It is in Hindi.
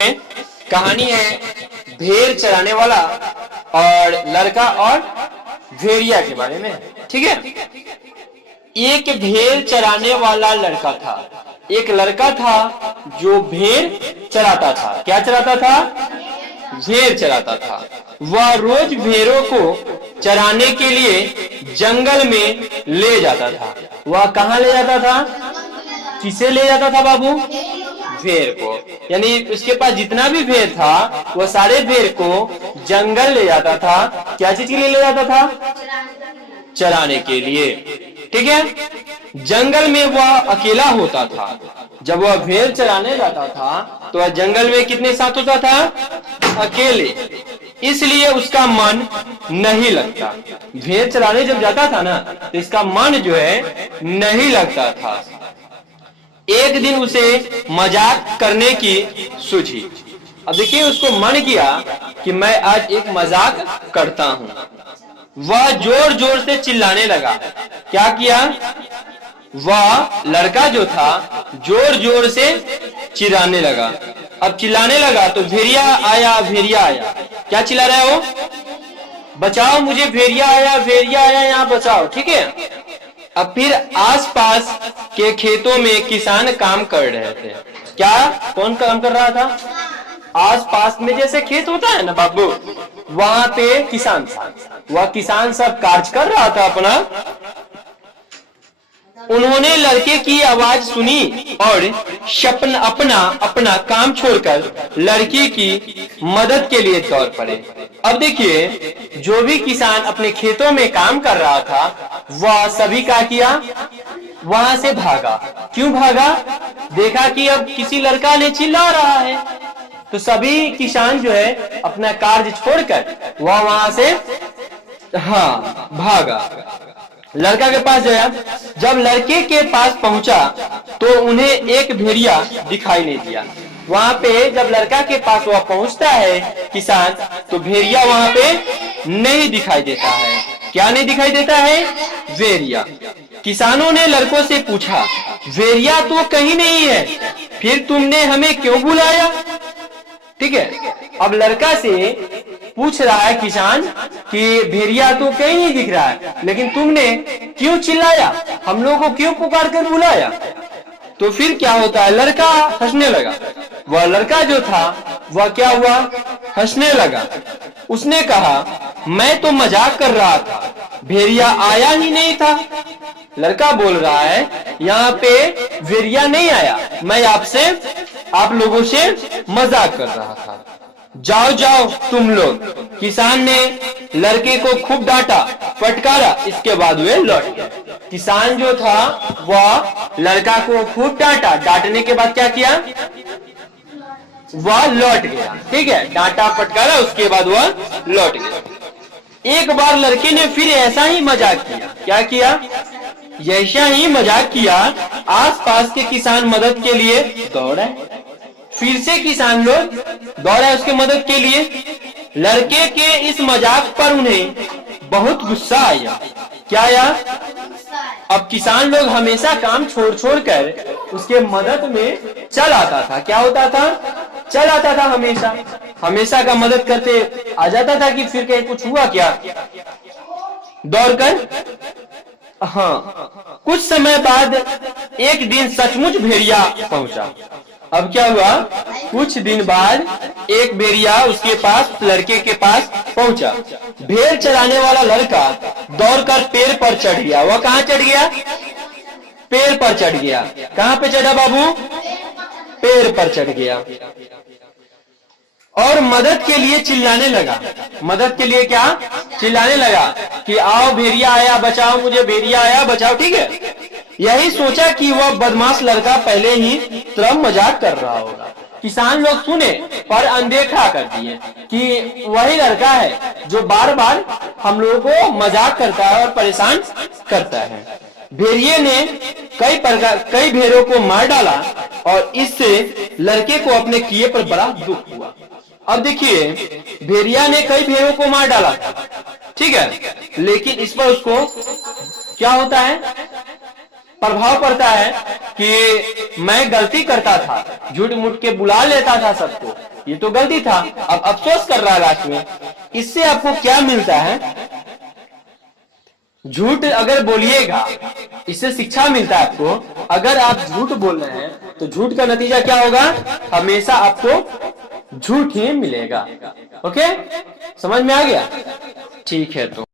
कहानी है भेड़ चराने वाला और लड़का और भेड़िया के बारे में। ठीक है, एक भेड़ चराने वाला लड़का था। एक लड़का था जो भेड़ चराता था। क्या चराता था? भेड़ चराता था। वह रोज भेड़ों को चराने के लिए जंगल में ले जाता था। वह कहाँ ले जाता था? किसे ले जाता था बाबू? भेड़ को। यानी उसके पास जितना भी भेड़ था वह सारे भेड़ को जंगल ले जाता था। क्या चीज के लिए ले जाता था? चराने के लिए। ठीक है, जंगल में वह अकेला होता था। जब वह भेड़ चराने जाता था तो वह जंगल में कितने साथ होता था? अकेले। इसलिए उसका मन नहीं लगता। भेड़ चराने जब जाता था ना तो इसका मन जो है नहीं लगता था। एक दिन उसे मजाक करने की सूझी। अब देखिए, उसको मन किया कि मैं आज एक मजाक करता हूं। वह जोर जोर से चिल्लाने लगा। क्या किया? वह लड़का जो था जोर जोर से चिल्लाने लगा। अब चिल्लाने लगा तो भेड़िया आया, भेड़िया आया। क्या चिल्ला रहा है वो? बचाओ मुझे, भेड़िया आया, भेड़िया आया, यहाँ बचाओ। ठीक है, अब फिर आसपास के खेतों में किसान काम कर रहे थे। क्या? कौन काम कर रहा था? आसपास में जैसे खेत होता है ना बाबू, वहां पे किसान था। वह किसान सब कार्य कर रहा था अपना। उन्होंने लड़के की आवाज सुनी और अपना काम छोड़कर लड़की की मदद के लिए दौड़ पड़े। अब देखिए, जो भी किसान अपने खेतों में काम कर रहा था वह सभी क्या किया? वहां से भागा। क्यों भागा? देखा कि अब किसी लड़का ने चिल्ला रहा है, तो सभी किसान जो है अपना कार्य छोड़कर वह वहां से भागा। लड़का के पास गया। जब लड़के के पास पहुंचा तो उन्हें एक भेड़िया दिखाई नहीं दिया। वहां पे जब लड़का के पास वह पहुंचता है किसान, तो भेड़िया वहां पे नहीं दिखाई देता है। क्या नहीं दिखाई देता है? भेड़िया। किसानों ने लड़कों से पूछा, भेड़िया तो कहीं नहीं है, फिर तुमने हमें क्यों बुलाया? ठीक है, अब लड़का से पूछ रहा है किसान कि भेड़िया तो कहीं नहीं दिख रहा है, लेकिन तुमने क्यों चिल्लाया, हम लोगों को क्यों पुकार कर बुलाया? तो फिर क्या होता है? लड़का हंसने लगा। वह लड़का जो था वह क्या हुआ? हंसने लगा। उसने कहा, मैं तो मजाक कर रहा था, भेड़िया आया ही नहीं था। लड़का बोल रहा है, यहाँ पे भेड़िया नहीं आया, मैं आप लोगों से मजाक कर रहा था। जाओ जाओ तुम लोग। किसान ने लड़के को खूब डांटा, फटकारा। इसके बाद वे लौट गए। किसान जो था वह लड़का को खूब डांटा। डांटने के बाद क्या किया? वह लौट गया। ठीक है, डांटा फटकारा, उसके बाद वह लौट गया। एक बार लड़के ने फिर ऐसा ही मजाक किया। क्या किया? ऐसा ही मजाक किया। आसपास के किसान मदद के लिए दौड़े। फिर से किसान लोग दौड़े उसके मदद के लिए। लड़के के इस मजाक पर उन्हें बहुत गुस्सा आया। क्या आया? अब किसान लोग हमेशा काम छोड़ छोड़ कर उसके मदद में चल आता था। क्या होता था? चल आता था। हमेशा का मदद करते आ जाता था कि फिर कहीं कुछ हुआ क्या, दौड़कर। कुछ समय बाद एक दिन सचमुच भेड़िया पहुंचा। अब क्या हुआ? कुछ दिन बाद एक भेड़िया उसके पास, लड़के के पास पहुंचा। भेड़ चराने वाला लड़का दौड़कर पेड़ पर चढ़ गया। वह कहाँ चढ़ गया? पेड़ पर चढ़ गया। कहाँ पे चढ़ा बाबू? पेड़ पर चढ़ गया और मदद के लिए चिल्लाने लगा। मदद के लिए क्या? चिल्लाने लगा कि आओ, भेड़िया आया, बचाओ मुझे, भेड़िया आया, बचाओ। ठीक है, यही सोचा कि वह बदमाश लड़का पहले ही तरह मजाक कर रहा होगा। किसान लोग सुने पर अनदेखा कर दिए कि वही लड़का है जो बार बार हम लोगों को मजाक करता है और परेशान करता है। भेड़िए ने कई भेड़ों को मार डाला और इससे लड़के को अपने किए पर बड़ा दुख हुआ। अब देखिए, भेड़िया ने कई भेड़ों को मार डाला था। ठीक है, लेकिन इस पर उसको क्या होता है? प्रभाव पड़ता है कि मैं गलती करता था, झूठ मूठ के बुला लेता था सबको, ये तो गलती था, अब अफसोस कर रहा है लास्ट में। इससे आपको क्या मिलता है? झूठ अगर बोलिएगा, इससे शिक्षा मिलता है आपको। अगर आप झूठ बोल रहे हैं तो झूठ का नतीजा क्या होगा? हमेशा आपको झूठ ही मिलेगा। ओके, समझ में आ गया? ठीक है। तो